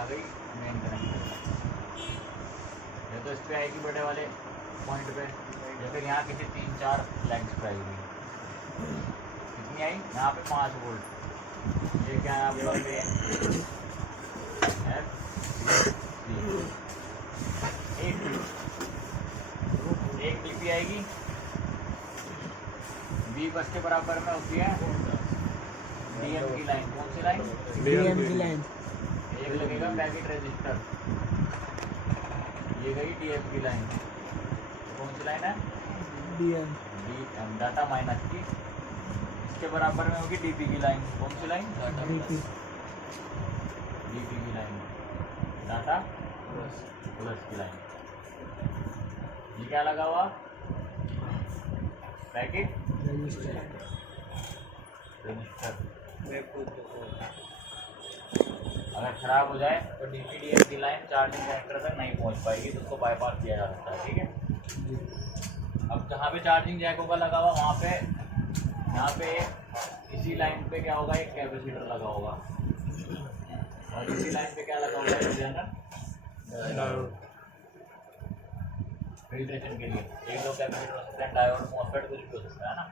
आ गई main connector. ये तो इस पर आएगी बड़े वाले पॉइंट पे, या फिर यहाँ किसी 3-4 लेग्स पे आएगी। कितनी आई यहाँ पे 5 वोल्ट। ये क्या है आपका एक डीपी आएगी। बी बस के बराबर में होती है डीएम की लाइन। कौन सी लाइन? डीएम की लाइन। एक लगेगा पैकेट रजिस्टर, ये गई डीएम की लाइन। कौन सी लाइन है? डीएम। डीएम डाटा माइनस की। इसके बराबर में होगी डीपी की लाइन। कौन सी लाइन? Data DP. डीपी की लाइन डाटा प्लस की लाइन। ये क्या लगा हुआ? Packet register. रजिस्टर। अगर खराब हो जाए तो डीपी डीएम की लाइन चार्जिंग कनेक्टर तक नहीं पहुंच पाएगी, तो उसको बाईपास किया जा सकता है। ठीक है। अब जहाँ पे चार्जिंग जैक होगा लगा हुआ, वहाँ पे यहाँ पे इसी लाइन पे क्या होगा? एक कैपेसिटर लगा होगा, और इसी लाइन पे क्या लगा होगा? फिल्ट्रेशन के लिए 1-2 कैपेसिटर हो सकते हैं, डायोड, मॉसफेट, कुछ भी हो सकता है ना।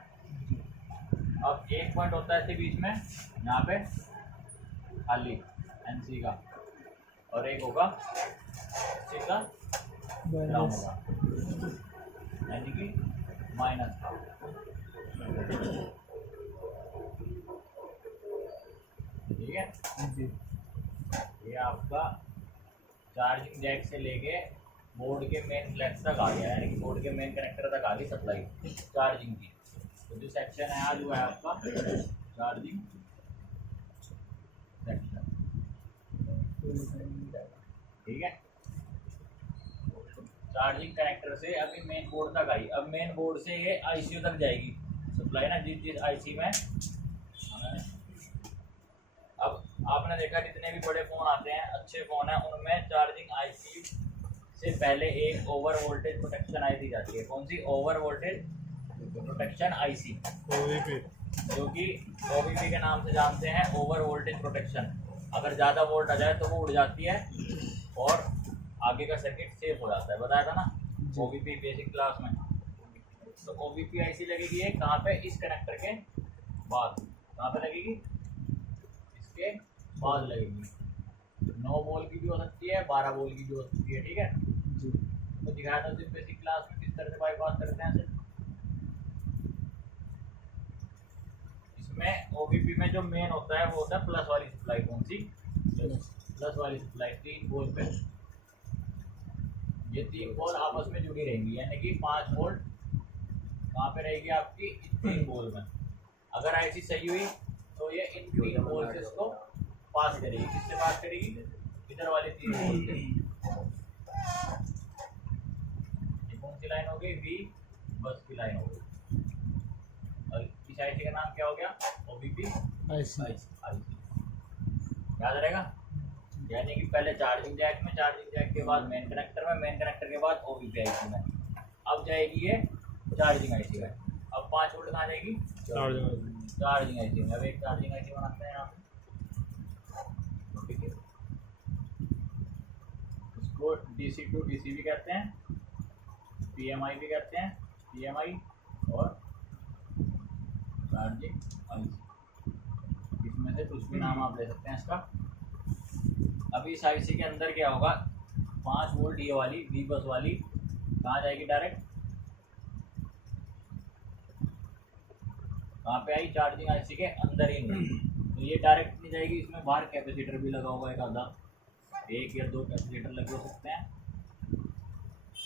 अब एक पॉइंट होता है इसके बीच में, यहाँ पे खाली एनसी का, और एक होगा सी का ग्राउंड का, यानी कि माइनस का। ठीक है। ये आपका चार्जिंग जैक से लेके बोर्ड के मेन फ्लैक्स तक आ गया, यानी कि बोर्ड के मेन कनेक्टर तक आ गई सप्लाई चार्जिंग की। तो जो सेक्शन है आज वो है आपका चार्जिंग सेक्शन। ठीक है। चार्जिंग कनेक्टर से अभी मेन बोर्ड तक आई। अब मेन बोर्ड से ये आईसीयू तक जाएगी सप्लाई ना, जिस आईसी में। अब आपने देखा जितने भी बड़े फ़ोन आते हैं, अच्छे फ़ोन हैं, उनमें चार्जिंग आईसी से पहले एक ओवर वोल्टेज प्रोटेक्शन आई दी जाती है। कौन सी? ओवर वोल्टेज प्रोटेक्शन आईसी, जो कि ओवीपी के नाम से जानते हैं, ओवर वोल्टेज प्रोटेक्शन। अगर ज़्यादा वोल्ट आ जाए तो वो उड़ जाती है और आगे का सर्किट सेफ हो जाता है। बताया था ना ओवीपी बेसिक क्लास में। तो ओवीपी आईसी लगेगी एक कहाँ पे? इस कनेक्टर के बाद। कहाँ पे लगेगी? इसके बाद लगेगी। 9 वोल्ट की भी हो सकती है, 12 वोल्ट की भी हो सकती है। ठीक है। तो दिखाया था बेसिक क्लास में किस तरह से बाईपास करते हैं। इसमें ओवीपी में जो मेन होता है वो होता है प्लस वाली सप्लाई। कौन सी? प्लस वाली सप्लाई। 3 वोल्ट पे ये 3 पोल आपस में जुड़ी रहेंगी, यानी कि 5 वोल्ट कहाँ पे रहेगी आपकी? इस 3 पोल में। अगर आईसी सही हुई तो ये इन 3 पोल से इसको पास करेगी। किससे पास करेगी? इधर वाली 3 पोल से। ये कौन सी लाइन हो गई? वी बस की लाइन हो गई। और इस आईसी का नाम क्या हो गया? OVP IC. याद रहेगा? यानी कि पहले चार्जिंग जैक में, चार्जिंग जैक के बाद मेन कनेक्टर में, मेन कनेक्टर के बाद ओवीपी आईसी में। अब जाएगी ये चार्जिंग आईसी में। अब 5 वोल्ट कहाँ जाएगी? चार्जिंग आईसी में। अब एक चार्जिंग आईसी बनाते हैं यहाँ पे। ठीक है। इसको डीसी टू डीसी भी कहते हैं, पीएमआई भी कहते हैं, पीएमआई और चार्जिंग आईसी। इसमें से कुछ भी नाम आप ले सकते हैं इसका। अभी इस आईसी के अंदर क्या होगा? 5 वोल्ट ये वाली वी बस वाली कहाँ जाएगी? डायरेक्ट कहाँ पे आई? चार्जिंग आईसी के अंदर ही नहीं। तो ये डायरेक्ट नहीं जाएगी, इसमें बाहर कैपेसिटर भी लगा होगा, एक आधा 1 या 2 कैपेसिटर लगे हो सकते हैं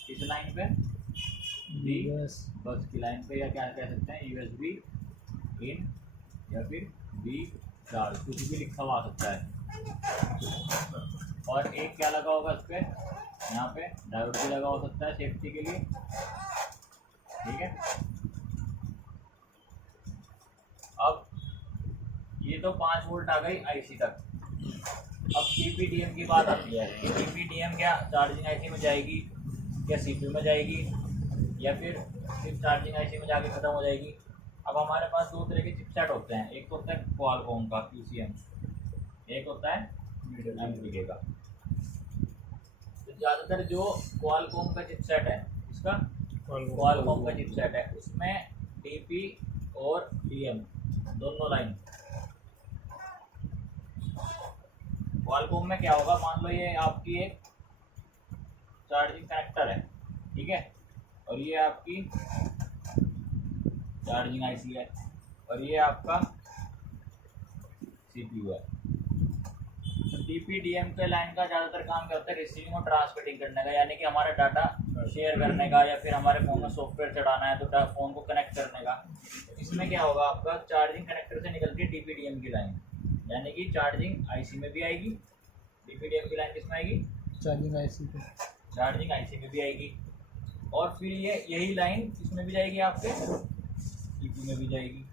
इस लाइन पे, वी बस की लाइन पे, या क्या कह सकते हैं यूएसबी इन, या फिर वी चार्ज, कुछ भी लिखा हुआ आ सकता है। और एक क्या लगा होगा इस पर? यहाँ पे डायोड भी लगा हो सकता है सेफ्टी के लिए। ठीक है। अब ये तो 5 वोल्ट आ गई आईसी तक। अब डीपीडीएम की बात आती है। डीपीडीएम क्या चार्जिंग आईसी में जाएगी, क्या सीपीयू में जाएगी, या फिर सिर्फ चार्जिंग आईसी में जाके खत्म हो जाएगी? अब हमारे पास 2 तरह के चिपसेट होते हैं। एक होता है क्वालकॉम का QCM, एक होता है एमपीके का। ज़्यादातर जो क्वालकॉम का चिपसेट है, इसका क्वालकॉम का चिपसेट है, उसमें डीपी और डीएम दोनों लाइन। क्वालकॉम में क्या होगा, मान लो ये आपकी एक चार्जिंग कनेक्टर है, ठीक है, और ये आपकी चार्जिंग आईसी है, और ये आपका सीपीयू है। डीपी डीएम के लाइन का ज़्यादातर काम क्या होता है, रिसीविंग और ट्रांसमिटिंग करने का, यानी कि हमारा डाटा शेयर करने का, या फिर हमारे फ़ोन में सॉफ्टवेयर चढ़ाना है तो फ़ोन को कनेक्ट करने का। इसमें क्या होगा, आपका चार्जिंग कनेक्टर से निकलती है डीपी डीएम की लाइन, यानी कि चार्जिंग आईसी में भी आएगी। डीपी डीएम की लाइन किसमें आएगी, चार्जिंग आईसी पे, चार्जिंग आईसी में भी आएगी। और फिर ये यही लाइन इसमें भी जाएगी, आपके सीपीयू में भी जाएगी,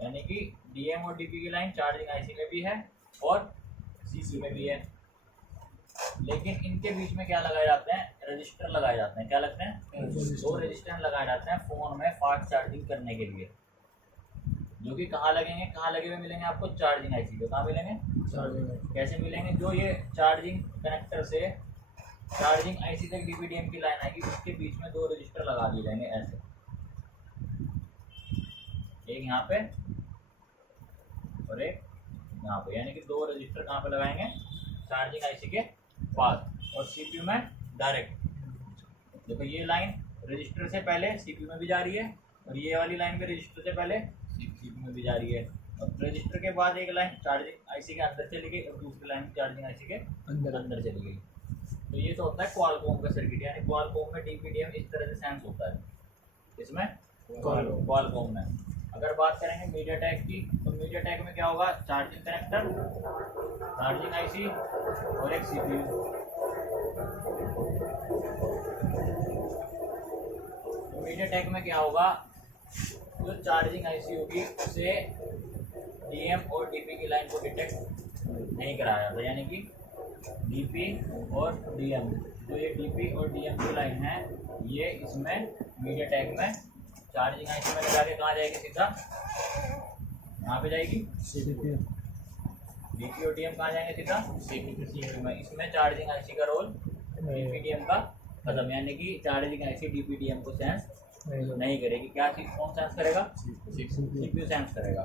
यानी कि डीएम और डीपी की लाइन चार्जिंग आईसी में भी है और सीपीयू में भी है। लेकिन इनके बीच में क्या लगाए जाते हैं, रजिस्टर लगाए जाते हैं। क्या लगते हैं, दो रजिस्टर लगाए जाते हैं फ़ोन में फास्ट चार्जिंग करने के लिए, जो कि कहाँ लगेंगे, कहाँ लगे हुए मिलेंगे आपको, चार्जिंग आईसी पे। कहाँ मिलेंगे, कैसे मिलेंगे, जो ये चार्जिंग कनेक्टर से चार्जिंग आईसी तक डीपीडीएम की लाइन आएगी, उसके बीच में दो रजिस्टर लगा दिए जाएंगे ऐसे, एक यहाँ पे और एक यहाँ पे, यानी कि दो रजिस्टर कहाँ पे लगाएंगे, चार्जिंग आईसी के पास, और सीपीयू में डायरेक्ट। देखो ये लाइन रजिस्टर से पहले सीपीयू में भी जा रही है, और ये वाली लाइन भी रजिस्टर से पहले सीपीयू में भी जा रही है, और रजिस्टर के बाद एक लाइन चार्जिंग आईसी के अंदर चली गई और दूसरी लाइन चार्जिंग आईसी के अंदर चली गई। तो ये तो होता है क्वालकॉम का सर्किट, यानी क्वालकॉम में डीपीडीएम इस तरह से सेंस होता है, इसमें क्वालकॉम में। अगर बात करेंगे मीडियाटेक की, तो मीडियाटेक में क्या होगा, चार्जिंग कनेक्टर, चार्जिंग आईसी और एक सीपीयू। तो मीडियाटेक में क्या होगा, जो चार्जिंग आईसी होगी उसे डीएम और डीपी की लाइन को डिटेक्ट नहीं कराया जाता, यानी कि डीपी और डीएम, जो ये डीपी और डीएम की लाइन है, ये इसमें मीडियाटेक में चार्जिंग आईसी में लगा के कहाँ जाएगी, सीधा यहाँ पे जाएगी सीपीयू। डीपी और डीएम कहाँ जाएंगे, सीधा सीपीयू में। इसमें चार्जिंग आईसी का रोल डीपीडीएम का खत्म, यानी कि चार्जिंग आईसी डीपीडीएम को सेंस नहीं करेगी। क्या चीज़ कौन सेंस करेगा, सीपीयू सेंस करेगा।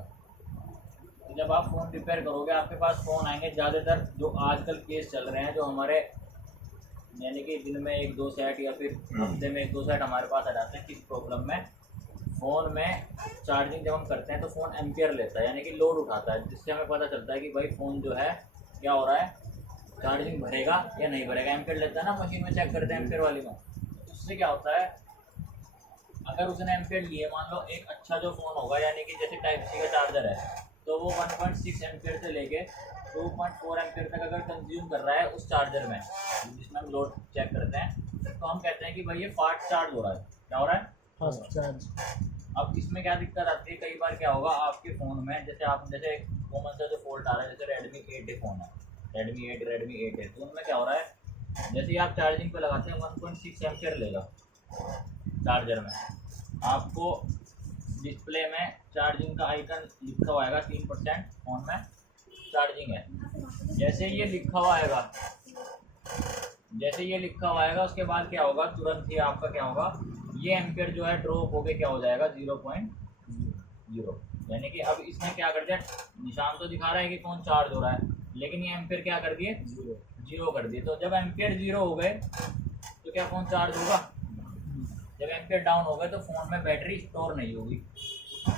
तो जब आप फ़ोन रिपेयर करोगे, आपके पास फ़ोन आएंगे, ज़्यादातर जो आजकल केस चल रहे हैं, जो हमारे यानी कि दिन में 1-2 सेट या फिर हफ्ते में 1-2 सेट हमारे पास आ जाते हैं। किस प्रॉब्लम में, फ़ोन में चार्जिंग जब हम करते हैं तो फ़ोन एम्पियर लेता है, यानी कि लोड उठाता है, जिससे हमें पता चलता है कि भाई फ़ोन जो है क्या हो रहा है, चार्जिंग भरेगा या नहीं भरेगा। एम्पियर लेता है ना, मशीन में चेक करते हैं एम्पियर वाली में। उससे क्या होता है, अगर उसने एम्पियर लिए, मान लो एक अच्छा जो फ़ोन होगा, यानी कि जैसे टाइप सी का चार्जर है, तो वो 1.6 एम्पियर से लेके 2.4 एम्पियर तक अगर कंज्यूम कर रहा है उस चार्जर में, जिसमें हम लोड चेक करते हैं, तो हम कहते हैं कि भाई ये फास्ट चार्ज हो रहा है। क्या हो रहा है, फास्ट चार्ज। अब इसमें क्या दिक्कत आती है, कई बार क्या होगा आपके फ़ोन में, जैसे कॉमन सा जो फॉल्ट आ रहा है, जैसे Redmi 8 फ़ोन है, Redmi 8 है, तो उनमें क्या हो रहा है, जैसे ही आप चार्जिंग पे लगाते हैं 1.6 एम्पियर लेगा चार्जर में, आपको डिस्प्ले में चार्जिंग का आइकन लिखा हुआ आएगा 3% फ़ोन में चार्जिंग है। जैसे ये लिखा हुआ आएगा, उसके बाद क्या होगा, तुरंत ही आपका क्या होगा, ये एम्पियर जो है ड्रॉप होके क्या हो जाएगा, 0.0। यानी कि अब इसने क्या कर दिया, निशान तो दिखा रहा है कि फ़ोन चार्ज हो रहा है, लेकिन ये एम्पियर क्या कर दिए, 0 कर दिए। तो जब एम्पियर 0 हो गए तो क्या फ़ोन चार्ज होगा, जब एम्पियर डाउन हो गए तो फ़ोन में बैटरी स्टोर नहीं होगी,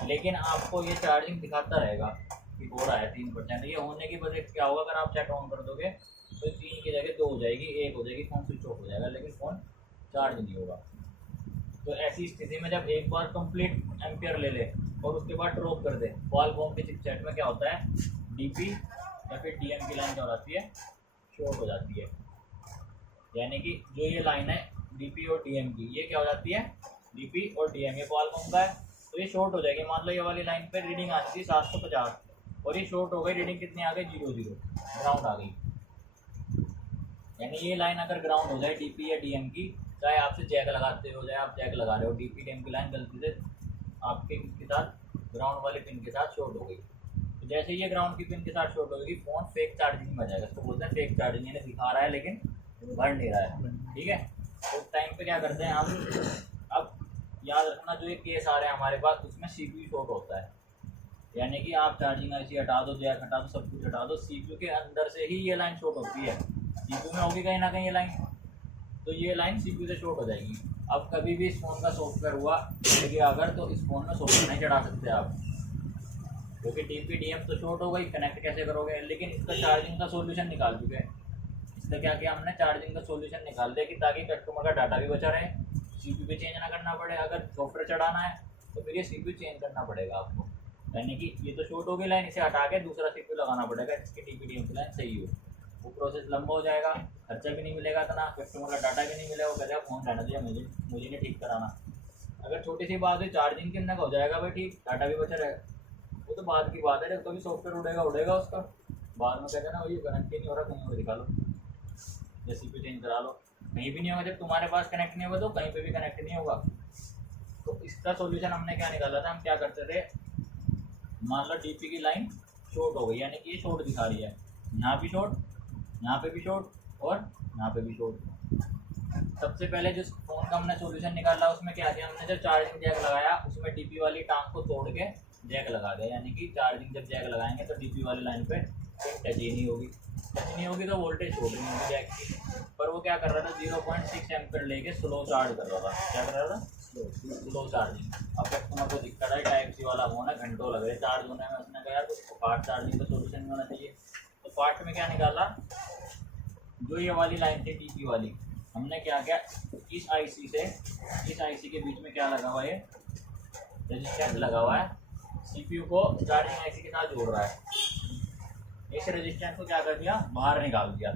लेकिन आपको ये चार्जिंग दिखाता रहेगा कि हो रहा है 3%। ये होने की वजह क्या होगा, अगर आप चेक ऑन कर दोगे तो 3 की जगह 2 हो जाएगी, 1 हो जाएगी, फ़ोन स्विच ऑफ हो जाएगा, लेकिन फ़ोन चार्ज नहीं होगा। तो ऐसी स्थिति में जब एक बार कंप्लीट एम्पियर ले ले और उसके बाद ड्रॉप कर दे, क्वालकॉम के चिपसेट में क्या होता है, डीपी या फिर डीएम की लाइन क्या हो जाती है, शॉर्ट हो जाती है। यानी कि जो ये लाइन है डीपी और डीएम की, ये क्या हो जाती है, डीपी और डीएम, ये क्वालकॉम का है, तो ये शॉर्ट हो जाएगी। मान लो ये वाली लाइन पे रीडिंग आती थी 750 और ये शॉर्ट हो गई, रीडिंग कितनी आ गई, 0 ग्राउंड आ गई। यानी ये लाइन अगर ग्राउंड हो जाए डीपी या डीएम की, चाहे आपसे जैक लगाते हो, चाहे आप जैक लगा रहे हो, डीपी डीएम की लाइन गलती से आपके के साथ ग्राउंड वाले पिन के साथ शॉर्ट हो गई, तो जैसे ये ग्राउंड की पिन के साथ शॉर्ट होगी फ़ोन फेक चार्जिंग में जाएगा, तो बोलते हैं फेक चार्जिंग, यानी दिखा रहा है लेकिन भर नहीं रहा है। ठीक है, तो उस टाइम पे क्या करते हैं हम, अब याद रखना जो ये केस आ रहे हैं हमारे पास उसमें CPU शॉर्ट होता है, यानी कि आप चार्जिंग IC हटा दो, जैक हटा दो, सब कुछ हटा दो, CPU के अंदर से ही ये लाइन शॉर्ट होती है। CPU में होगी कहीं ना कहीं ये लाइन, तो ये लाइन CPU से शॉर्ट हो जाएगी। अब कभी भी इस फ़ोन का सॉफ्टवेयर हुआ कि अगर, तो इस फ़ोन में सॉफ्टवेयर नहीं चढ़ा सकते आप, क्योंकि DPDM तो शॉर्ट हो गई, कनेक्ट कैसे करोगे। लेकिन इसका चार्जिंग का सोल्यूशन निकाल चुके हैं। इसका क्या किया हमने, चार्जिंग का सोल्यूशन निकाल दिया कि ताकि कस्टमर का डाटा भी बचा रहे, CPU भी चेंज ना करना पड़े। अगर सॉफ्टवेयर चढ़ाना है तो फिर ये CPU चेंज करना पड़ेगा आपको, यानी कि ये तो शॉर्ट हो गई लाइन, इसे हटा के दूसरा CPU लगाना पड़ेगा जिसकी DPDM की लाइन सही हो। वो प्रोसेस लंबा हो जाएगा, खर्चा भी नहीं मिलेगा इतना, कस्टमर का डाटा भी नहीं मिलेगा, वो कहेगा फ़ोन रहने दिया, मुझे नहीं ठीक कराना। अगर छोटी सी बात है चार्जिंग कितने का हो जाएगा भाई ठीक, डाटा भी बचा रहेगा, वो तो बाद की बात है। जब कभी सॉफ्टवेयर उड़ेगा उसका, बाद में कहते हैं ना वही कनेक्ट ही नहीं हो रहा, कहीं और दिखा लो या CPU चेंज करा लो, कहीं भी नहीं होगा। जब तुम्हारे पास कनेक्ट नहीं होगा तो कहीं पे भी कनेक्ट नहीं होगा। तो इसका सॉल्यूशन हमने क्या निकाला था, हम क्या करते थे, मान लो DP की लाइन शॉर्ट हो गई, यानी कि ये शॉर्ट दिखा रही है, यहाँ भी शॉर्ट, यहाँ पे भी शॉर्ट और यहाँ पे भी शॉर्ट। सबसे पहले जिस फ़ोन का हमने सॉल्यूशन निकाला उसमें क्या किया हमने, जब चार्जिंग जैक लगाया उसमें DP वाली टांग को तोड़ के जैक लगा दिया, यानी कि चार्जिंग जब जैक लगाएंगे तो DP वाली लाइन पे टच ही नहीं होगी। टच नहीं होगी तो वोल्टेज छोड़ नहीं होगी जैक की। पर वो क्या कर रहा था, 0.6 एम्पीयर लेके स्लो चार्ज कर रहा था। क्या कर रहा था, स्लो चार्जिंग। अब कस्टमर को दिक्कत है, टाइप सी वाला फोन है, घंटों लग रहे चार्ज होने में। उसने कहा यार तो फास्ट चार्जिंग का सोल्यूशन होना चाहिए। तो फास्ट में क्या निकाला, जो ये वाली लाइन थी DP वाली, हमने क्या किया, इस IC से इस IC के बीच में क्या लगा हुआ है, रेजिस्टेंस लगा हुआ है, CPU को चार्जिंग IC के साथ जोड़ रहा है। इस रेजिस्टेंस को क्या कर दिया, बाहर निकाल दिया,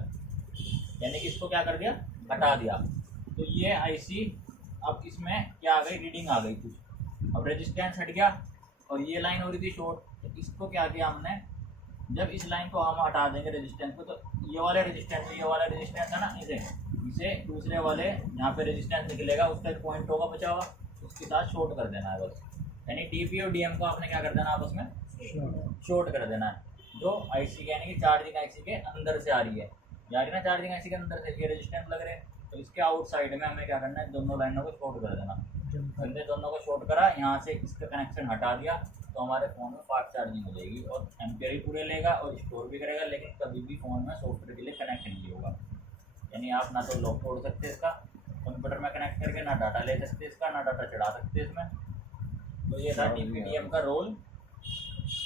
यानी कि इसको क्या कर दिया, हटा दिया। तो ये IC अब इसमें क्या आ गई, रीडिंग आ गई कुछ। अब रेजिस्टेंस हट गया और ये लाइन हो रही थी शॉर्ट, तो इसको क्या किया हमने, जब इस लाइन को हम हटा देंगे रेजिस्टेंस को, तो ये वाला रेजिस्टेंस है ना, इसे दूसरे वाले जहाँ पे रेजिस्टेंस निकलेगा उसका एक पॉइंट होगा बचा हुआ, उसके साथ शॉर्ट कर देना है बस। यानी DP और DM को आपने क्या कर देना, आपस में शॉर्ट कर देना है। जो IC यानी कि चार्जिंग IC के अंदर से आ रही है, जा रही ना चार्जिंग IC के अंदर से, ये रेजिस्टेंस लग रहे हैं, तो इसके आउट साइड में हमें क्या करना है, दोनों लाइनों को शॉर्ट कर देना। हमने दोनों को शॉर्ट करा, यहाँ से इसका कनेक्शन हटा दिया, तो हमारे फ़ोन में फास्ट चार्जिंग हो जाएगी और एम्पियर ही पूरे लेगा और स्टोर भी करेगा। लेकिन कभी भी फ़ोन में सॉफ्टवेयर के लिए कनेक्ट नहीं होगा, यानी आप ना तो लॉक तोड़ सकते इसका कंप्यूटर में कनेक्ट करके, ना डाटा ले सकते इसका, ना डाटा चढ़ा सकते इसमें। तो ये था DPDM का रोल।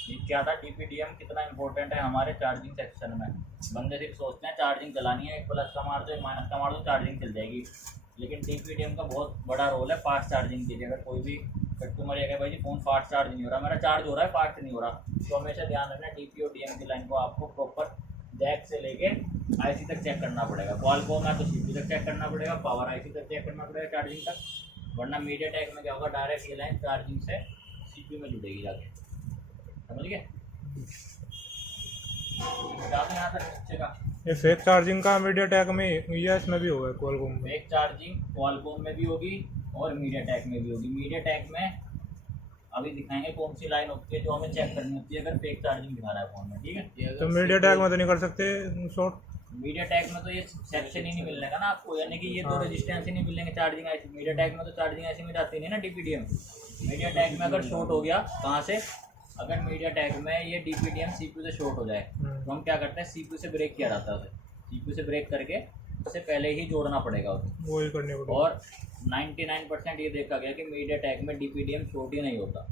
ये क्या था, DPDM कितना इंपॉर्टेंट है हमारे चार्जिंग सेक्शन में। बंदे सिर्फ सोचते हैं चार्जिंग चलानी है, एक प्लस का मार दो एक माइनस का मार दो चार्जिंग चल जाएगी, लेकिन DPDM का बहुत बड़ा रोल है फास्ट चार्जिंग के लिए। अगर कोई भी कस्टमर ये कहे भाई जी फ़ोन फास्ट चार्ज नहीं हो रहा, मेरा चार्ज हो रहा है फास्ट नहीं हो रहा, तो हमेशा ध्यान रखना DP और DM की लाइन को आपको प्रॉपर जैक से लेके IC तक चेक करना पड़ेगा। क्वालकॉम है तो CPU तक चेक करना पड़ेगा, पावर IC तक चेक करना पड़ेगा चार्जिंग तक, वरना मीडियाटेक में क्या होगा, डायरेक्ट ये लाइन चार्जिंग से CPU में जुड़ेगी जाके। समझ गए, यहाँ तक नीचे का। ये फेक चार्जिंग का मीडियाटेक में या इसमें भी होगा, क्वालकॉम में? फेक चार्जिंग क्वालकॉम में भी होगी और मीडियाटेक में भी होगी। मीडियाटेक में अभी दिखाएंगे कौन सी लाइन होती है जो हमें चेक करनी होती है अगर फेक चार्जिंग दिखा रहा है फोन में। ठीक है, तो मीडियाटेक में तो नहीं कर सकते शॉर्ट? मीडियाटेक में तो ये सेक्शन ही नहीं मिलने का ना आपको, यानी कि ये तो रेजिस्टेंस ही नहीं मिलेंगे चार्जिंग IC। मीडियाटेक में तो चार्जिंग IC में जाती नहीं ना DPDM। मीडियाटेक में अगर शॉर्ट हो गया कहाँ से, अगर मीडियाटेक में ये DPDM CPU से शॉर्ट हो जाए तो हम क्या करते हैं, CPU से ब्रेक किया जाता है उसे, CPU से ब्रेक करके उससे पहले ही जोड़ना पड़ेगा उसे, वही करने पड़ेगा। और 99% ये देखा गया कि मीडियाटेक में DPDM शॉर्ट ही नहीं होता।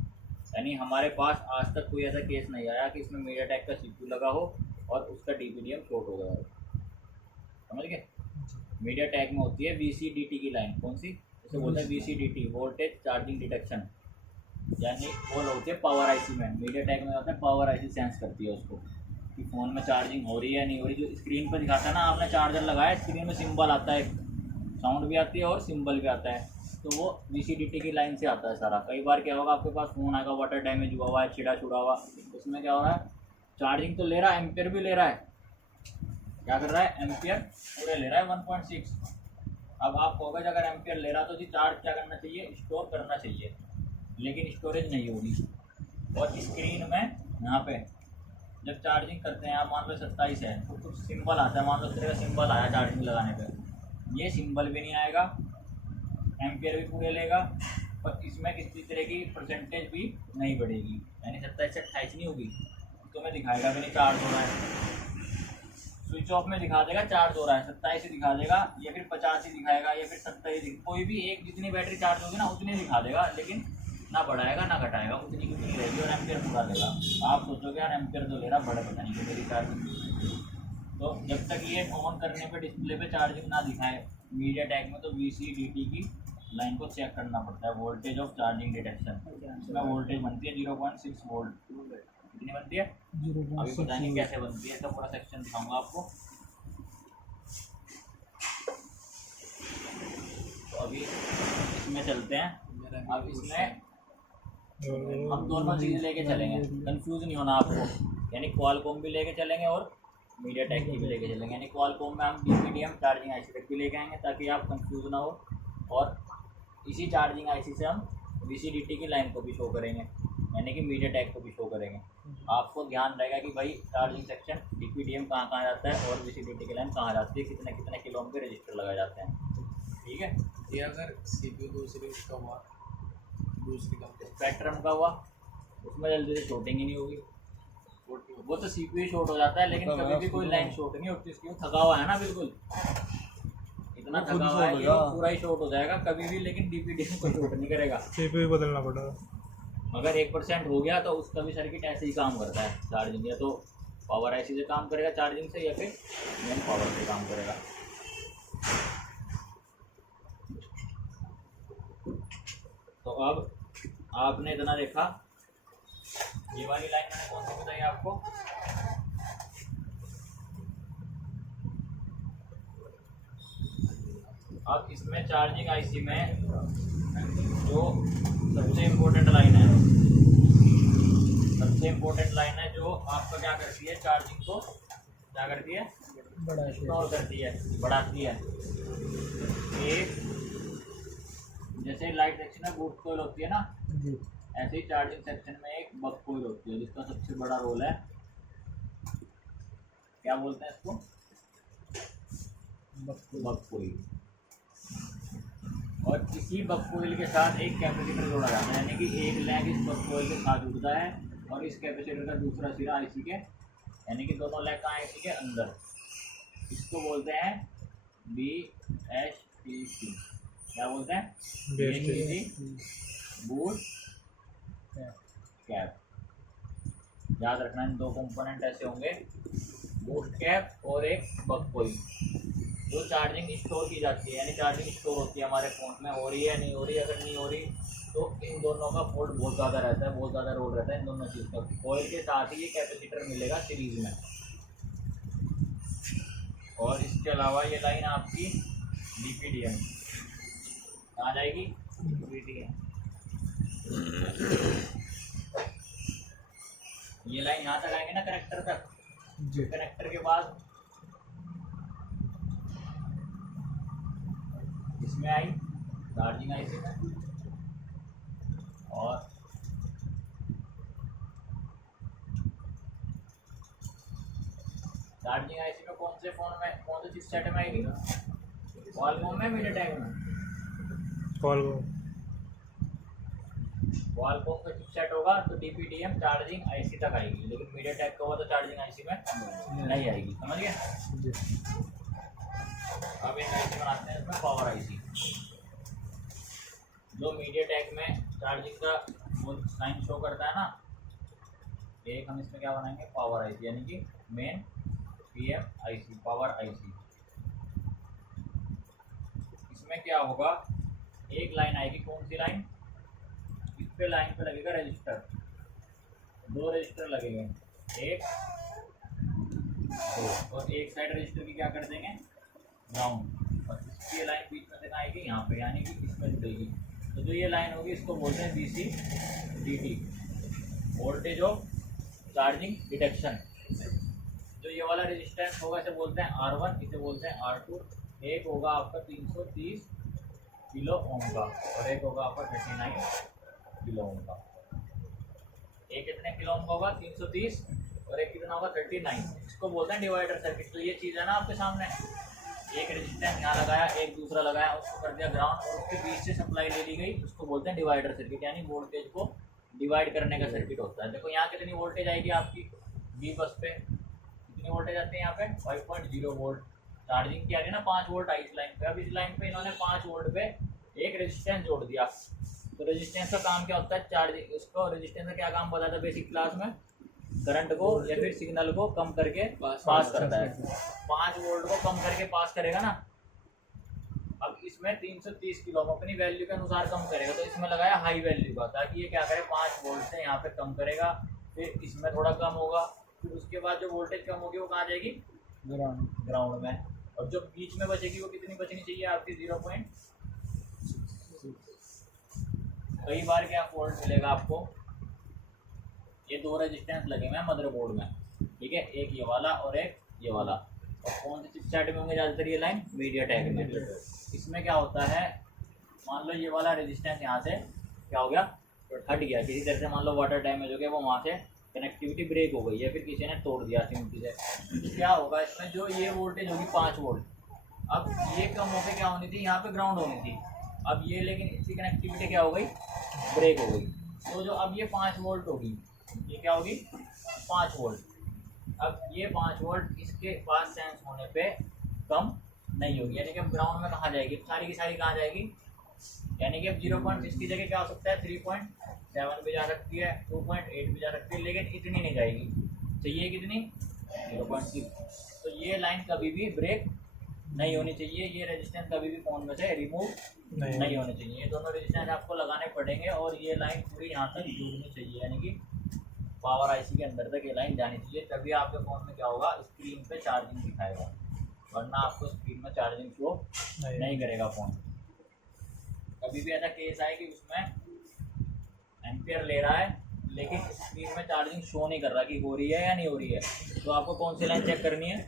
यानी हमारे पास आज तक कोई ऐसा केस नहीं आया कि इसमें मीडियाटेक का CPU लगा हो और उसका DPDM शॉर्ट हो गया हो। समझ गए, मीडियाटेक में होती है VCDT की लाइन, कौन सी, जैसे बोलते हैं VCDT, वोल्टेज चार्जिंग डिटेक्शन, यानी वो होती है पावर IC में। मीडियाटेक में होता है पावर IC सेंस करती है उसको कि फ़ोन में चार्जिंग हो रही है नहीं हो रही। जो स्क्रीन पर दिखाता है ना, आपने चार्जर लगाया, स्क्रीन में सिंबल आता है, साउंड भी आती है और सिंबल भी आता है, तो वो VCDT की लाइन से आता है सारा। कई बार क्या होगा, आपके पास फ़ोन आएगा वाटर डैमेज हुआ है, छिड़ा छुड़ा हुआ, उसमें क्या हो रहा है, चार्जिंग तो ले रहा है, एम्पियर भी ले रहा है, क्या कर रहा है, एम्पियर पूरे ले रहा है 1.6। अब आप कहोगे अगर एम्पियर ले रहा तो जी चार्ज क्या करना चाहिए, स्टोर करना चाहिए, लेकिन स्टोरेज नहीं होगी। और स्क्रीन में यहाँ पे जब चार्जिंग करते हैं आप, मान लो 27 है तो कुछ सिंबल आता है, मान लो इस तरह का सिंबल आया चार्जिंग लगाने पे, ये सिंबल भी नहीं आएगा, एम्पियर भी पूरे लेगा, पर इसमें किसी तरह की परसेंटेज भी नहीं बढ़ेगी, यानी 27 से 28 नहीं होगी, तो मैं दिखाएगा भी नहीं चार्ज हो रहा है। स्विच ऑफ में दिखा देगा चार्ज हो रहा है, 27 ही दिखा देगा, या फिर 50 ही दिखाएगा, या फिर 70 ही, कोई भी एक, जितनी बैटरी चार्ज होगी ना उतनी दिखा देगा, लेकिन ना बढ़ाएगा ना घटाएगा, उतनी की उतनी रहेगी और एम्पियर पूरा देगा। आप सोचोगे यार एम्पियर तो ले रहा, बड़ा पता नहीं कि मेरी चार्जिंग। तो जब तक ये ऑन करने पे डिस्प्ले पे चार्जिंग ना दिखाए मीडियाटेक में, तो VCDT की लाइन को चेक करना पड़ता है, वोल्टेज ऑफ चार्जिंग डिटेक्शन। इसमें वोल्टेज बनती है 0.6 वोल्ट, कितनी बनती है अभी बताएंगे कैसे बनती है, इसका पूरा सेक्शन दिखाऊंगा आपको। तो अभी इसमें चलते हैं, अब इसमें हम दोनों चीज़ लेके चलेंगे, कंफ्यूज नहीं होना आपको, यानी क्वालकॉम भी लेके चलेंगे और मीडियाटेक की भी लेके चलेंगे, यानी क्वालकॉम में हम DPDM चार्जिंग IC तक भी लेके आएंगे ताकि आप कंफ्यूज ना हो, और इसी चार्जिंग IC से हम VCDT की लाइन को भी शो करेंगे, यानी कि मीडियाटेक को भी शो करेंगे। आपको ध्यान रहेगा कि भाई चार्जिंग सेक्शन DPDM कहाँ कहाँ जाता है और VCDT की लाइन कहाँ जाती है, कितने कितने किलो ओम के रजिस्टर लगाए जाते हैं, ठीक है। ये अगर CPU दूसरी उसका हुआ, दूसरी कंपनी स्पेक्ट्रम का हुआ, उसमें जल्दी से शॉर्टिंग ही नहीं होगी, वो तो CPU शॉर्ट हो जाता है, लेकिन कभी भी कोई लाइन शॉर्ट नहीं होती उसकी, थका हुआ है ना बिल्कुल, इतना थका हुआ है कि वो पूरा ही शॉर्ट हो जाएगा कभी भी, लेकिन DPDM को शॉर्ट नहीं करेगा। CPU ही बदलना पड़ेगा। अगर 1% हो गया तो उसका भी सर्किट ऐसे ही काम करता है चार्जिंग, या तो पावर IC से काम करेगा चार्जिंग से, या फिर मेन पावर से काम करेगा। तो अब आपने इतना देखा, ये वाली लाइन मैंने कौन सी बताई आपको, अब इसमें चार्जिंग IC में जो सबसे इम्पोर्टेंट लाइन है, सबसे इम्पोर्टेंट लाइन है जो आपका क्या करती है, चार्जिंग को क्या करती है, स्टोर करती है, बढ़ाती है। एक जैसे लाइट सेक्शन में बूस्ट कॉइल होती है ना, ऐसे ही चार्जिंग सेक्शन में एक बक कॉइल होती है, जिसका सबसे बड़ा रोल है, क्या बोलते हैं इसको, बक कॉइल। और इसी बक कॉइल के साथ एक कैपेसिटर जोड़ा जाता है, यानी कि एक लैग इस बक कॉइल के साथ जुड़ता है और इस कैपेसिटर का दूसरा सिरा IC के, यानी कि दोनों लैग का IC के अंदर, इसको बोलते हैं BHTC। क्या बोलते हैं, BHTC बूस्ट कैप। याद रखना, इन दो कंपोनेंट ऐसे होंगे, बूस्ट कैप और एक बक कॉइल, जो चार्जिंग स्टोर की जाती है, यानी चार्जिंग स्टोर होती है हमारे फ़ोन में, हो रही है नहीं हो रही, अगर नहीं हो रही तो इन दोनों का फॉल्ट बहुत ज़्यादा रहता है, बहुत ज़्यादा रोल रहता है इन दोनों चीज़ का। कॉइल के साथ ही ये कैपेसिटर मिलेगा सीरीज में, और इसके अलावा ये लाइन आपकी DPDM कहाँ जाएगी, DPDM, ये लाइन यहाँ तक आएंगे ना कनेक्टर तक, कनेक्टर के बाद इसमें आई चार्जिंग IC में, और चार्जिंग IC में कौन से फ़ोन में, कौन से चिपसेट में आएगी, क्वालकॉम में, मीडियाटेक में, क्वालकॉम का चिपसेट होगा तो DPDM चार्जिंग IC तक आएगी, लेकिन मीडियाटेक का होगा तो चार्जिंग IC में नहीं आएगी, समझ गए। अब एक IC बनाते हैं इसमें पावर IC, जो मीडियाटेक में चार्जिंग का वो साइन शो करता है ना, एक हम इसमें क्या बनाएंगे, पावर IC, यानी कि main PM IC, power IC। इसमें क्या होगा, एक लाइन आएगी, कौन सी लाइन, इस पे लाइन पे लगेगा रजिस्टर, दो रजिस्टर लगेंगे, एक दो, और एक साइड रजिस्टर की क्या कर देंगे, ग्राउंड, और इसकी लाइन बीच में से आएगी यहाँ पे, यानी कि इसमें जुड़ेगी। तो जो ये लाइन होगी इसको बोलते हैं VCDT, voltage of charging detection. जो ये वाला रेजिस्टेंस होगा इसे बोलते हैं R1, इसे बोलते हैं R2। एक होगा आपका 330 किलो ओम का और एक होगा आपका 39 किलो ओम का। एक कितने किलो ओम का होगा, 330 और एक कितना होगा 39। इसको बोलते हैं डिवाइडर सर्किट। तो ये चीज़ है ना आपके सामने, एक रेजिस्टेंस यहाँ लगाया, एक दूसरा लगाया, उसको कर दिया ग्राउंड और उसके बीच से सप्लाई ले ली गई, उसको बोलते हैं डिवाइडर सर्किट, यानी वोल्टेज को डिवाइड करने का सर्किट होता है। देखो यहाँ कितनी वोल्टेज आएगी आपकी बी बस पे, कितनी वोल्टेज आती है यहाँ पे 5.0 वोल्ट। चार्जिंग की आ रही है ना 5 वोल्ट आई इस लाइन पे। अब इस लाइन पे इन्होंने 5 वोल्ट पे एक रेजिस्टेंस जोड़ दिया। तो रेजिस्टेंस का काम क्या होता है, चार्जिंग, उसको रेजिस्टेंस का क्या काम पता था बेसिक क्लास में, करंट को या फिर सिग्नल को कम करके पास करता है। 5 वोल्ट को कम करके पास करेगा ना। अब इसमें 330 किलो हम अपनी वैल्यू के अनुसार कम करेगा, तो इसमें लगाया हाई वैल्यू का, ताकि ये क्या करे 5 वोल्ट से यहाँ पे कम करेगा, फिर इसमें थोड़ा कम होगा, फिर उसके बाद जो वोल्टेज कम होगी वो कहाँ जाएगी, ग्राउंड में। और जो बीच में बचेगी वो कितनी बचनी चाहिए आपकी 0. कई बार क्या फॉल्ट मिलेगा आपको, ये 2 रेजिस्टेंस लगे हुए हैं मदरबोर्ड में, ठीक है, एक ये वाला और एक ये वाला। और कौन सी चिपसेट में होंगे ज़्यादातर ये लाइन, मीडियाटेक में। इसमें क्या होता है, मान लो ये वाला रेजिस्टेंस यहाँ से क्या हो गया, हट गया किसी तरह से, मान लो वाटर डैमेज हो गया, वो वहाँ से कनेक्टिविटी ब्रेक हो गई या फिर किसी ने तोड़ दिया सिमटी से, तो क्या होगा इसमें, जो ये वोल्टेज होगी 5 वोल्ट, अब ये कम होकर क्या होनी थी, यहाँ पे ग्राउंड होनी थी। अब ये लेकिन इसकी कनेक्टिविटी क्या हो गई, ब्रेक हो गई। तो जो अब ये 5 वोल्ट होगी, ये क्या होगी 5 वोल्ट। अब ये 5 वोल्ट इसके पास सेंस होने पे कम नहीं होगी, यानी कि अब ग्राउंड में कहाँ जाएगी, सारी की सारी कहाँ जाएगी, यानी कि अब 0.6 की जगह क्या हो सकता है 3.7 भी जा सकती है, 2.8 भी जा सकती है, लेकिन इतनी नहीं जाएगी। चाहिए कितनी 0.6। तो ये लाइन कभी भी ब्रेक नहीं होनी चाहिए, ये रेजिस्टेंस कभी भी फोन में से रिमूव नहीं होने चाहिए। ये दोनों रेजिस्टेंस आपको लगाने पड़ेंगे और ये लाइन पूरी यहाँ तक जुड़नी चाहिए, यानी कि पावर आईसी के अंदर तक ये लाइन जानी चाहिए, तभी आपके फ़ोन में क्या होगा, स्क्रीन पे चार्जिंग दिखाएगा, वरना आपको स्क्रीन में चार्जिंग शो नहीं करेगा फ़ोन। कभी भी ऐसा केस आए कि उसमें एम्पियर ले रहा है लेकिन स्क्रीन में चार्जिंग शो नहीं कर रहा कि हो रही है या नहीं हो रही है, तो आपको कौन सी लाइन चेक करनी है,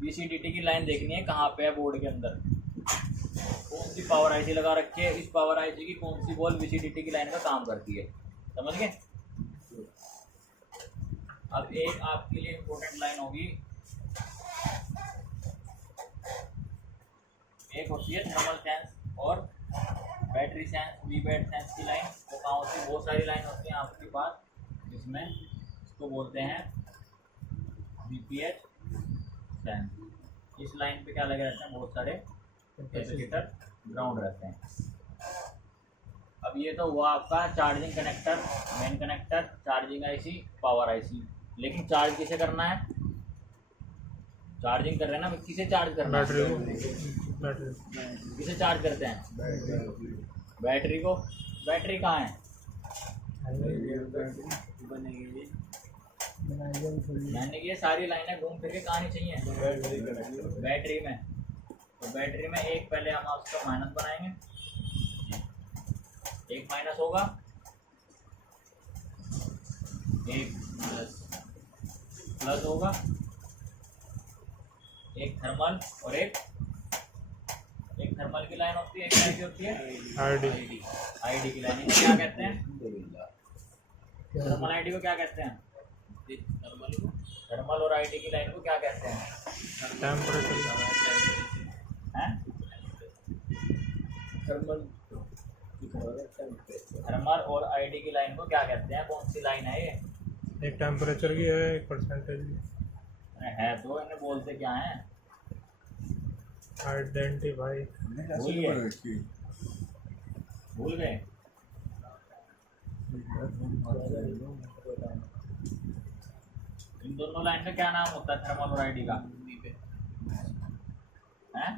VCDT की लाइन देखनी है कहाँ पे है बोर्ड के अंदर, कौन सी पावर आईसी लगा रखी है, इस पावर आईसी की कौन सी बॉल VCDT की लाइन का काम करती है, समझ गए। अब एक आपके लिए इम्पोर्टेंट लाइन होगी, एक होती है थर्मल सेंस और बैटरी सेंस, वीबैट सेंस की लाइन। वो कहाँ होती है, बहुत सारी लाइन होती हैं आपके पास, जिसमें इसको बोलते हैं VPH सेंस। इस लाइन पे क्या लगे रहते हैं, बहुत सारे कैपेसिटर ग्राउंड रहते हैं। अब ये तो हुआ आपका charging connector, main connector, charging IC, power IC. लेकिन चार्ज किसे करना है, चार्जिंग कर रहे हैं ना, किसे चार्ज करना है, बैटरी किसे चार्ज करते हैं, बैटरी को। बैटरी कहाँ है, यानी कि ये सारी लाइनें घूम फिर के कहाँ नहीं चाहिए, बैटरी में। तो बैटरी में एक पहले हम उसका माइनस बनाएंगे, एक माइनस होगा, एक प्लस होगा, एक थर्मल और एक थर्मल की लाइन होती है, एक लाइन की होती है आईडी की लाइन। क्या कहते हैं, थर्मल आईडी को क्या कहते हैं, थर्मल और आईडी की लाइन को क्या कहते हैं, थर्मल और आईडी की लाइन को क्या कहते हैं, कौन सी लाइन है ये, एक टेम्परेचर की है, एक परसेंटेज की है, तो इन्हें बोलते क्या हैं, आइडेंटिफाई। भूल गए। इन दोनों लाइन का क्या नाम होता है, थर्मल और आईडी का, हैं?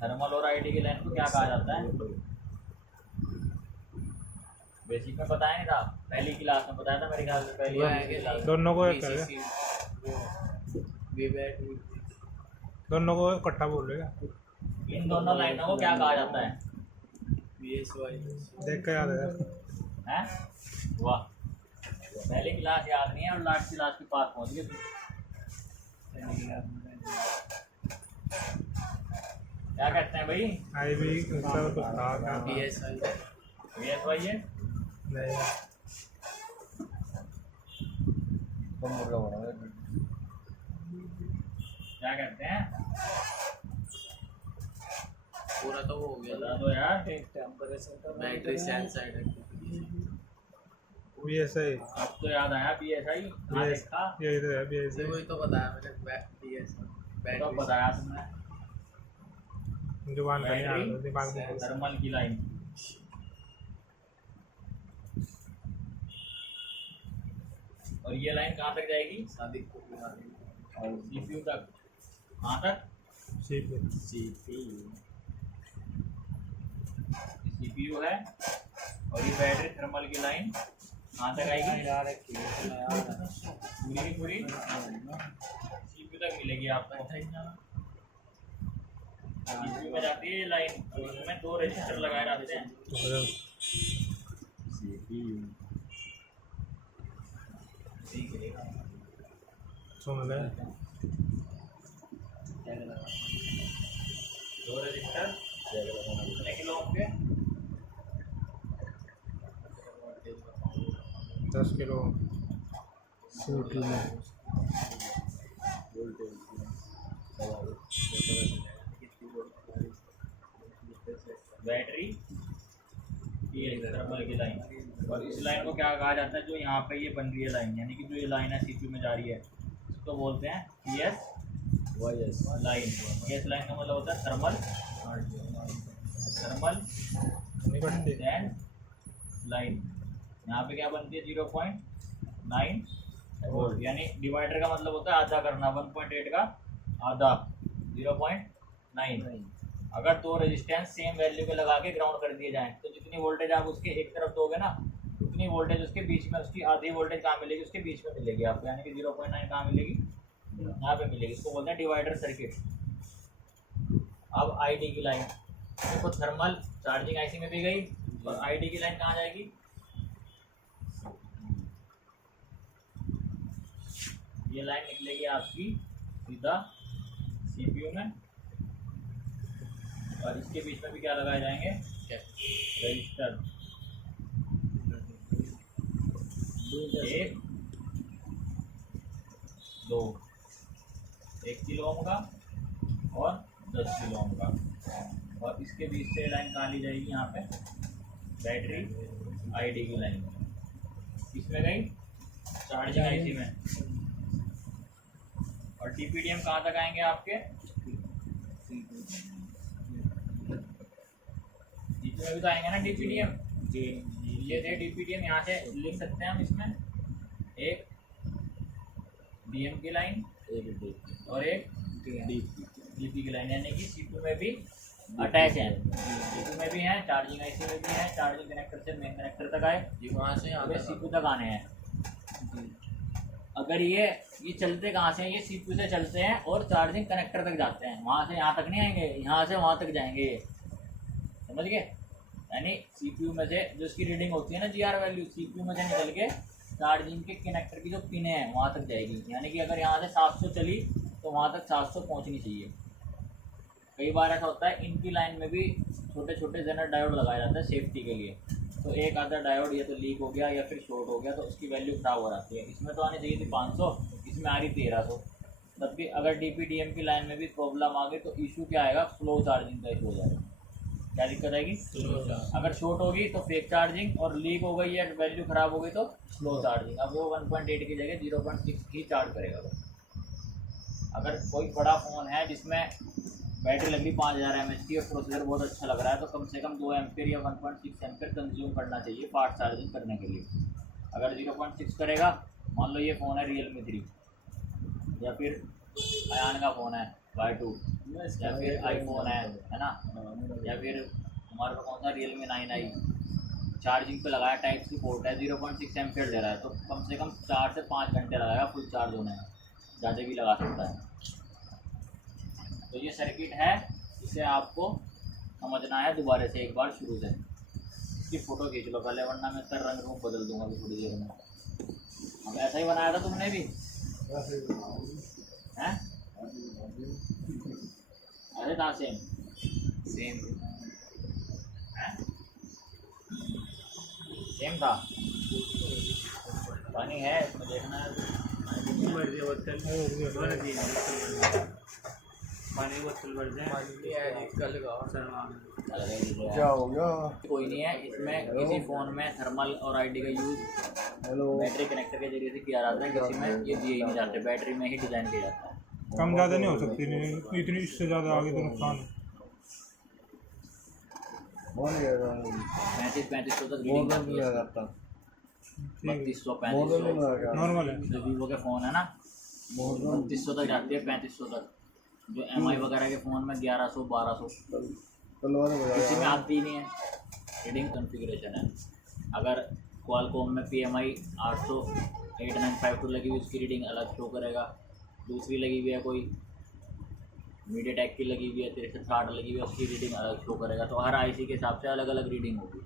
थर्मल और आईडी की लाइन को क्या कहा जाता है, बेसिक में बताया नहीं था, पहली क्लास में बताया था मेरे ख्याल से, पहली क्लास। दोनों को एक दोनों को इकट्ठा बोल रहे क्या, इन दोनों लाइनों को क्या कहा जाता है, देख के याद है, हैं? वाह, पहली क्लास याद नहीं है और लास्ट क्लास के पास पहुंच गए। क्या कहते हैं भाई, IB सब VSY है, नहीं क्या कहते हैं पूरा तो वो हो गया बता दो यार। टेम्परेचर का बैटरी सेंसर BSI अब तो याद आया BSI कहाँ देखा यही तो है BSI वही तो बताया मैंने तो बैटरी बताया तुमने जुबान का नहीं आ रहा, बैटरी दिमाग में थर्मल की लाइन। और ये लाइन कहाँ तक जाएगी शादी को बुला रही और CPU तक कहाँ तक CPU CPU है और ये बैटरी थर्मल की लाइन कहाँ तक आएगी पूरी की पूरी CPU तक मिलेगी आपको। CPU में जाती है ये लाइन और इसमें 2 रजिस्टर लगाए रहते हैं। सुन ले 2 रजिस्टर कितने किलो होंगे 10 किलो CPU में बैटरी ये थर्मल की लाइन। और इस लाइन को क्या कहा जाता है जो यहाँ पे ये बन रही है लाइन यानी कि जो ये लाइन है CPU में जा रही है इसको बोलते हैं PS लाइन। PS लाइन का मतलब होता है थर्मल नहीं बढ़ती एंड लाइन। यहाँ पे क्या बनती है 0.9 वोल्ट यानी डिवाइडर का मतलब होता है आधा करना 1.8 का आधा 0.9। अगर 2 रेजिस्टेंस सेम वैल्यू पे लगा के ग्राउंड कर दिए जाएं तो जितनी वोल्टेज आप उसके एक तरफ दोगे ना उतनी वोल्टेज उसके बीच में उसकी आधी वोल्टेज कहाँ मिलेगी उसके बीच में मिलेगी आपको यानी कि 0.9 कहाँ मिलेगी यहाँ पे मिलेगी। इसको बोलते हैं डिवाइडर सर्किट। अब ID की लाइन देखो थर्मल चार्जिंग IC में भी गई और ID की लाइन कहाँ जाएगी ये लाइन निकलेगी आपकी सीधा CPU में और इसके बीच में भी क्या लगाए जाएंगे रजिस्टर 1 2 1 किलो ओम का और 10 किलो ओम का। और इसके बीच से लाइन कहाँ ली जाएगी यहाँ पे बैटरी ID की लाइन इसमें गई चार्जिंग IC में। और DPDM कहाँ तक आएंगे आपके में भी तो आएंगे ना DPDM ये थे DPDM यहाँ से लिख सकते हैं हम इसमें एक DM की लाइन और एक DP की लाइन यानी कि CPU में भी अटैच है CPU में भी है चार्जिंग IC में भी है चार्जिंग कनेक्टर से मेन कनेक्टर तक आए ये वहाँ से अगर CPU तक आने हैं। अगर ये चलते कहाँ से हैं ये CPU से चलते हैं और चार्जिंग कनेक्टर तक जाते हैं वहाँ से यहाँ तक नहीं आएंगे यहाँ से वहाँ तक जाएंगे ये समझ गए। यानी CPU में से जो इसकी रीडिंग होती है ना GR वैल्यू CPU में से निकल के चार्जिंग के कनेक्टर की जो पिने हैं वहाँ तक जाएगी यानी कि अगर यहाँ से 700 चली तो वहाँ तक 700 पहुँचनी चाहिए। कई बार ऐसा होता है इनकी लाइन में भी छोटे छोटे जेनर डायोड लगाए जाते हैं सेफ्टी के लिए तो एक आधा डायोड या तो लीक हो गया या फिर शॉर्ट हो गया तो उसकी वैल्यू ख़राब हो जाती है। इसमें तो आनी चाहिए थी 500 इसमें आ रही 1300 तब भी अगर DPDM की लाइन में भी प्रॉब्लम आ गई तो इशू क्या आएगा स्लो चार्जिंग का इशू हो जाएगा। क्या दिक्कत आएगी अगर शॉर्ट होगी तो फेक चार्जिंग और लीक हो गई या वैल्यू ख़राब हो गई तो स्लो चार्जिंग। अब वो 1.8 की जगह 0.6 ही चार्ज करेगा। अगर कोई बड़ा फ़ोन है जिसमें बैटरी लगी 5000 mAh की और प्रोसेसर बहुत अच्छा लग रहा है तो कम से कम 2 एम्पेयर या 1.6 एम्पेयर कंज्यूम करना चाहिए फास्ट चार्जिंग करने के लिए। अगर 0.6 करेगा मान लो ये फ़ोन है Realme 3 या फिर अयान का फ़ोन है Y2 या फिर iPhone है ना या फिर हमारे पास कौन सा Realme 9i चार्जिंग पे लगाया टाइप सी पोर्ट है 0.6 एम्पेयर दे रहा है तो कम से कम 4 से 5 घंटे लगाएगा फुल चार्ज होने में ज़्यादा भी लगा सकता है। तो ये सर्किट है इसे आपको समझना है दोबारा से एक बार शुरू से। इसकी फ़ोटो खींच लो पहले वरना मैं इसका रंग रूप बदल दूंगा अभी थोड़ी देर में। अब ऐसा ही बनाया था तुमने भी हैं अरे था सेम सेम था पानी है इसमें, देखना है। भर दिया बोतल भर दी पानी की बोतल भर दें पानी नहीं आया जी कल का क्या हो गया? कोई नहीं है इसमें। किसी फ़ोन में थर्मल और आईडी का यूज़ हेलो। बैटरी कनेक्टर के जरिए से किया जाता है, किसी में ये दिए ही नहीं जाते, बैटरी में ही डिज़ाइन किया जाता है। कम ज़्यादा नहीं हो सकती, नहीं इतनी, इससे ज़्यादा आगे तो नुकसान है। 3500 तक रीडिंग करती है, 3200 3500। नॉर्मल है। जो वीवो के फ़ोन है ना 3200 तक जाती है, 3500 तक। जो MI वगैरह के फ़ोन में 1100 1200 किसी में आती ही नहीं है। रीडिंग कॉन्फ़िगरेशन है। अगर क्वालकॉम में PMI 800 8952 लगी हुई, उसकी रीडिंग अलग शो करेगा। दूसरी लगी हुई है कोई मीडियाटेक की लगी हुई है 6360 लगी हुई है, उसकी रीडिंग अलग शो करेगा। तो हर IC के हिसाब से अलग अलग रीडिंग होगी,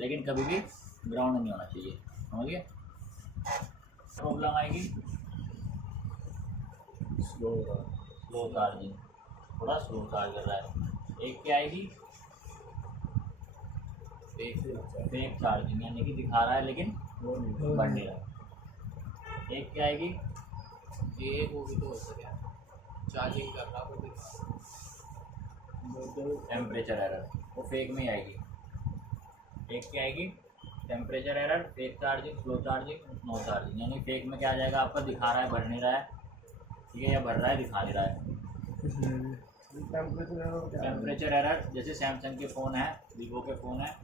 लेकिन कभी भी ग्राउंड नहीं होना चाहिए, समझिए। प्रॉब्लम आएगी स्लो चार्जिंग, थोड़ा स्लो चार्ज कर रहा है। एक क्या आएगी फेक चार्जिंग, यानी कि दिखा रहा है लेकिन बढ़ नहीं रहा। एक क्या आएगी ये वो भी तो हो सके चार्जिंग कर रहा वो टेम्परेचर एरर, वो फेक में ही आएगी। एक क्या आएगी temperature error, fake charging, slow charging, no charging. यानी फेक में क्या आ जाएगा, आपका दिखा रहा है भर नहीं रहा है, ठीक है, या भर रहा है दिखा नहीं रहा है। टेम्परेचर एरर जैसे सैमसंग के फ़ोन है, वीवो के फ़ोन है,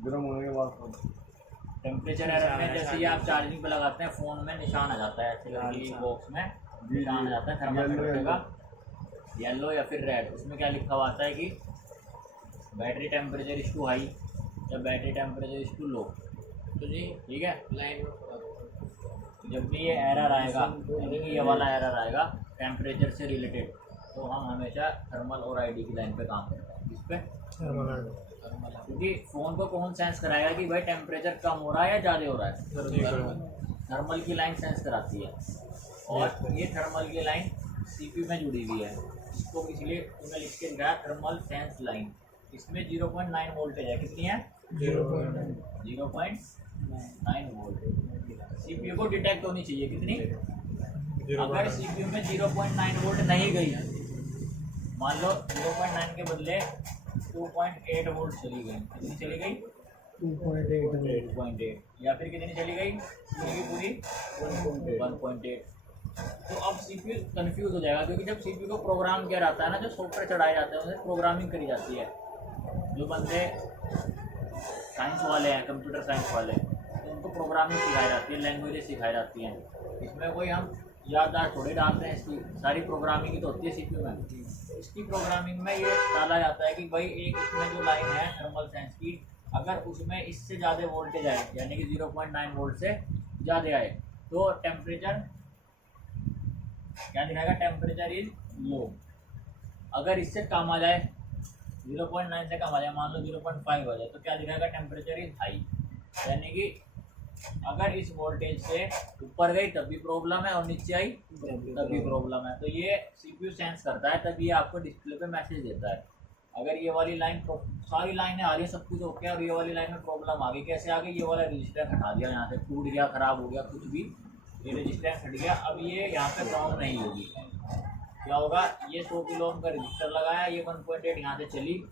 टेम्परेचर एरर में जैसे ही आप चार्जिंग पे लगाते हैं फ़ोन में निशान आ जाता है, ऐसे करके बॉक्स में निशान आ जाता है थर्मामीटर का, येलो या फिर रेड। उसमें क्या लिखा हुआ आता है कि battery temperature is too high या battery temperature is too low. तो जी ठीक है, लाइन में पड़ा दो। जब भी ये एरर आएगा, यानी कि ये वाला एरर आएगा टेम्परेचर से रिलेटेड, तो हम हमेशा थर्मल और आईडी की लाइन पे काम करते हैं। इस पे क्योंकि फ़ोन को कौन सेंस कराएगा कि भाई टेम्परेचर कम हो रहा है या ज़्यादा हो रहा है, थर्मल की लाइन सेंस कराती है। और ये थर्मल की लाइन CPU में जुड़ी हुई है, इसको इसलिए उन्हें लिख के दिखाया थर्मल सेंस लाइन। इसमें 0.9 वोल्टेज है, कितनी है 0.9 वोल्ट। CPU को डिटेक्ट होनी चाहिए कितनी, अगर CPU में 0.9 वोल्ट नहीं गई, मान लो 0.9 के बदले 2.8 वोल्ट चली गई, कितनी चली गई 2.8, या फिर कितनी चली गई पूरी 1.8। तो अब CPU कंफ्यूज हो जाएगा, क्योंकि जब CPU को प्रोग्राम किया जाता है ना, जो सॉफ्टवेयर चढ़ाए जाते हैं उन्हें प्रोग्रामिंग करी जाती है। जो बंदे साइंस वाले हैं, कंप्यूटर साइंस वाले, तो उनको प्रोग्रामिंग सिखाई जाती है, लैंग्वेजेस सिखाई जाती हैं। इसमें कोई हम याददाश्त थोड़ी डालते हैं, इसकी सारी प्रोग्रामिंग ही तो होती है CPU में। इसकी प्रोग्रामिंग में ये डाला जाता है कि भाई एक इसमें जो लाइन है थर्मल सेंस की, अगर उसमें इससे ज़्यादा वोल्टेज आए, यानी कि 0.9 वोल्ट से ज़्यादा आए, तो टेम्परेचर क्या दिखाएगा, टेम्परेचर इज लो। अगर इससे कम आ जाए, 0.9 से कम आ जाए, मान लो 0.5 आ जाए, तो क्या दिखाएगा, टेम्परेचर इज हाई। यानी कि अगर इस वोल्टेज से ऊपर गई तब भी प्रॉब्लम है, और नीचे आई तब भी प्रॉब्लम है। तो ये CPU सेंस करता है, तब ये आपको डिस्प्ले पे मैसेज देता है। अगर ये वाली लाइन, सारी लाइनें आ रही है, सब कुछ ओके, और ये वाली लाइन में प्रॉब्लम आ गई, कैसे आ गई, ये वाला रजिस्टर हटा दिया, यहाँ से टूट गया, खराब हो गया, कुछ भी, ये रजिस्टर हट गया, अब ये यहाँ पे काउंट नहीं होगी। क्या होगा, ये 100 किलो ओम का रजिस्टर लगाया, ये 1.8 यहाँ से चली,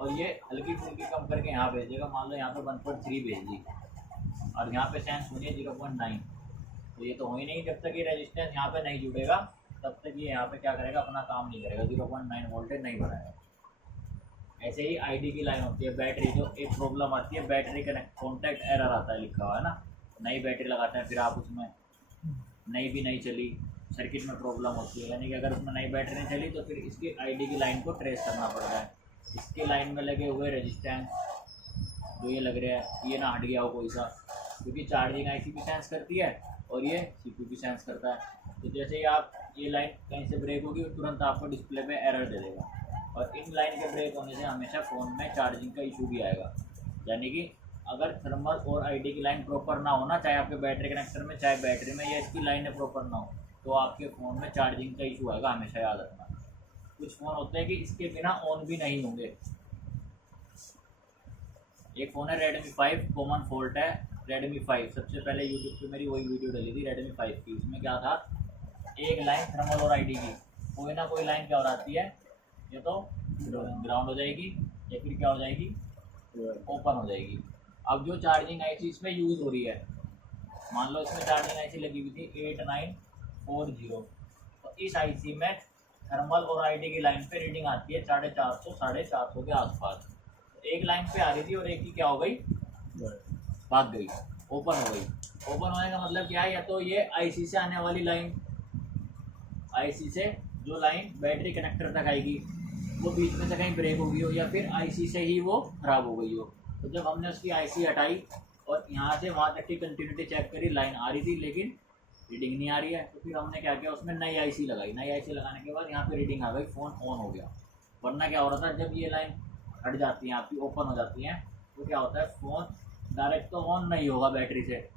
और ये हल्की फुल्की कम करके यहाँ भेज देगा, मान लो यहाँ पे 1.3 भेज दी, और यहाँ पे सेंस होनी है 0.9। तो ये तो हो ही नहीं, जब तक ये रेजिस्टेंस यहाँ पे नहीं जुड़ेगा तब तक ये यहाँ पे क्या करेगा, अपना काम नहीं करेगा, 0.9 वोल्टेज नहीं बढ़ाएगा। ऐसे ही आईडी की लाइन होती है, बैटरी, जो एक प्रॉब्लम आती है, बैटरी कॉन्टैक्ट एरर आता है लिखा हुआ है ना, नई बैटरी लगाते हैं, फिर आप उसमें नहीं चली, सर्किट में प्रॉब्लम होती है, यानी कि अगर उसमें नई बैटरी नहीं चली तो फिर इसकी आईडी की लाइन को ट्रेस करना पड़ता है। इसके लाइन में लगे हुए रेजिस्टेंस जो ये लग रहा है, ये ना हट गया हो कोई सा, क्योंकि चार्जिंग IC भी सेंस करती है और ये CPU भी सेंस करता है। तो जैसे ही आप ये लाइन कहीं से ब्रेक होगी, तुरंत आपको डिस्प्ले पे एरर दे देगा, और इन लाइन के ब्रेक होने से हमेशा फ़ोन में चार्जिंग का इशू भी आएगा। यानी कि अगर थर्मल और आईडी की लाइन प्रॉपर ना होना, चाहे आपके बैटरी कनेक्टर में, चाहे बैटरी में, या इसकी लाइनें प्रॉपर ना हो, तो आपके फ़ोन में चार्जिंग का इशू आएगा, हमेशा याद रखना। कुछ फ़ोन होते हैं कि इसके बिना ऑन भी नहीं होंगे। एक फ़ोन है Redmi 5, कॉमन फॉल्ट है, रेडमी 5 सबसे पहले यूट्यूब पे मेरी वही वीडियो डली थी रेडमी 5 की। उसमें क्या था, एक लाइन थर्मल और आईडी की, कोई ना कोई लाइन क्या हो जाती है, ये तो ग्राउंड हो जाएगी या फिर क्या हो जाएगी, ओपन हो जाएगी। अब जो चार्जिंग आईसी इसमें यूज़ हो रही है, मान लो इसमें चार्जिंग आईसी लगी हुई थी 8940, तो इस आईसी में थर्मल और आईडी की लाइन पे रीडिंग आती है 450 के आसपास। तो एक लाइन पे आ रही थी और एक की क्या हो गई, भाग गई, ओपन हो गई। ओपन होने का मतलब क्या है, या तो ये आईसी से आने वाली लाइन, आईसी से जो लाइन बैटरी कनेक्टर तक आएगी वो बीच में से कहीं ब्रेक हो गई हो, या फिर आईसी से ही वो ख़राब हो गई हो। तो जब हमने उसकी आईसी हटाई और यहाँ से वहाँ तक की कंटिन्यूटी चेक करी, लाइन आ रही थी लेकिन रीडिंग नहीं आ रही है, तो फिर हमने क्या किया, उसमें नई आईसी लगाई। नई आईसी लगाने के बाद यहाँ पे रीडिंग आ गई, फ़ोन ऑन हो गया। वरना क्या हो रहा था, जब ये लाइन हट जाती है आपकी, ओपन हो जाती हैं, तो क्या होता है, फ़ोन डायरेक्ट तो ऑन नहीं होगा बैटरी से।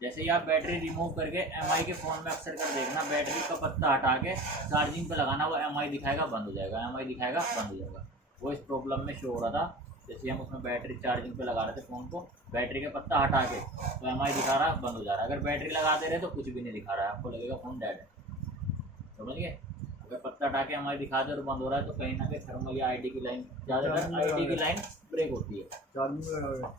जैसे ही आप बैटरी रिमूव करके एमआई के फ़ोन में अक्सर कर देखना, बैटरी का पत्ता हटा के चार्जिंग पे लगाना, वो एमआई दिखाएगा बंद हो जाएगा, एमआई दिखाएगा बंद हो जाएगा। वो इस प्रॉब्लम में शो हो रहा था। जैसे हम उसमें बैटरी चार्जिंग पे लगा रहे थे फ़ोन को, बैटरी का पत्ता हटा के तो एमआई दिखा रहा, बंद हो जा रहा है। अगर बैटरी लगा दे रहे तो कुछ भी नहीं दिखा रहा है, आपको लगेगा फ़ोन डेड है, समझ गए। अगर पत्ता हटा के एमआई दिखा दे और बंद हो रहा है तो कहीं ना कहीं थर्मल या आईडी की लाइन, ज़्यादातर आईडी की लाइन ब्रेक होती है। चार्जिंग लगा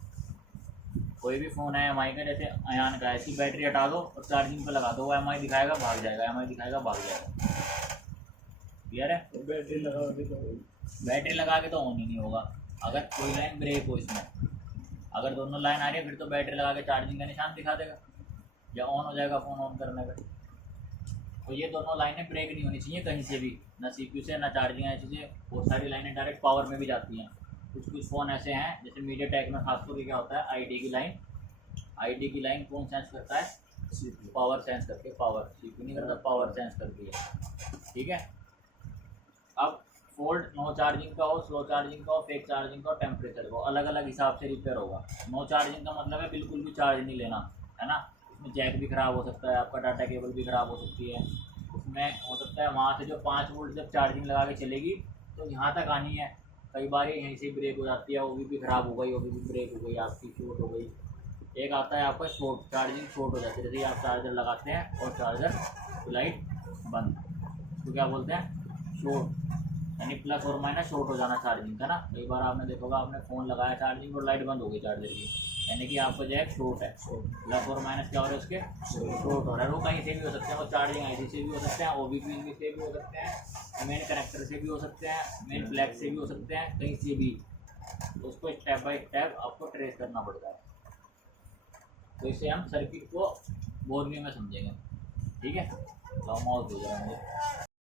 कोई भी फ़ोन है एमआई का, जैसे अयान का, ऐसी बैटरी हटा दो और चार्जिंग पे लगा दो, वो एमआई दिखाएगा भाग जाएगा, एमआई दिखाएगा भाग जाएगा। क्लियर है। बैटरी लगा के तो बैटरी लगा के तो ऑन ही नहीं होगा अगर कोई लाइन ब्रेक हो इसमें। अगर दोनों लाइन आ रही है फिर तो बैटरी लगा के चार्जिंग का निशान दिखा देगा या ऑन हो जाएगा फ़ोन ऑन करने पर। तो ये दोनों लाइनें ब्रेक नहीं होनी चाहिए कहीं से भी, ना सीपीयू से ना चार्जिंग ऐसी से। बहुत सारी लाइनें डायरेक्ट पावर में भी जाती हैं। कुछ फ़ोन ऐसे हैं, जैसे मीडियाटेक में खासतौर पर क्या होता है, आईडी की लाइन कौन सेंस करता है, पावर सेंस करके, पावर सीपीयू नहीं करता, पावर सेंस करती है, ठीक है। अब फॉल्ट नो चार्जिंग का हो, स्लो चार्जिंग का हो, फेक चार्जिंग का हो, टेम्परेचर को अलग अलग हिसाब से रिपेयर होगा। नो चार्जिंग का मतलब है बिल्कुल भी चार्ज नहीं लेना, है ना। उसमें जैक भी ख़राब हो सकता है, आपका डाटा केबल भी ख़राब हो सकती है। उसमें हो सकता है वहाँ से जो 5 वोल्ट जब चार्जिंग लगा के चलेगी तो यहाँ तक आनी है, कई बार यहीं से ब्रेक हो जाती है, वो भी ख़राब हो गई, वो भी ब्रेक हो गई, आपकी शॉर्ट हो गई। एक आता है आपका शॉर्ट, चार्जिंग शॉर्ट हो जाती है, जैसे आप चार्जर लगाते हैं और चार्जर लाइट बंद, तो क्या बोलते हैं, शॉर्ट, यानी प्लस और माइनस शॉर्ट हो जाना चार्जिंग का ना। कई बार आपने देखा होगा, आपने फ़ोन लगाया चार्जिंग और लाइट बंद हो गई चार्जर की, यानी कि आपका जैक शॉर्ट है। प्लस और माइनस क्या हो रहा है उसके, शॉर्ट हो रहा है। वो कहीं से भी हो सकते हैं, वो चार्जिंग आईसी से भी हो सकते हैं, ओबीपी से भी हो सकते हैं, मेन कनेक्टर से भी हो सकते हैं, मेन फ्लैग से भी हो सकते हैं, कहीं से भी। तो उसको स्टेप बाय स्टेप आपको ट्रेस करना पड़ता है। तो इससे हम सर्किट को बोधवी में समझेंगे, ठीक है। तो माउस हो जाएंगे।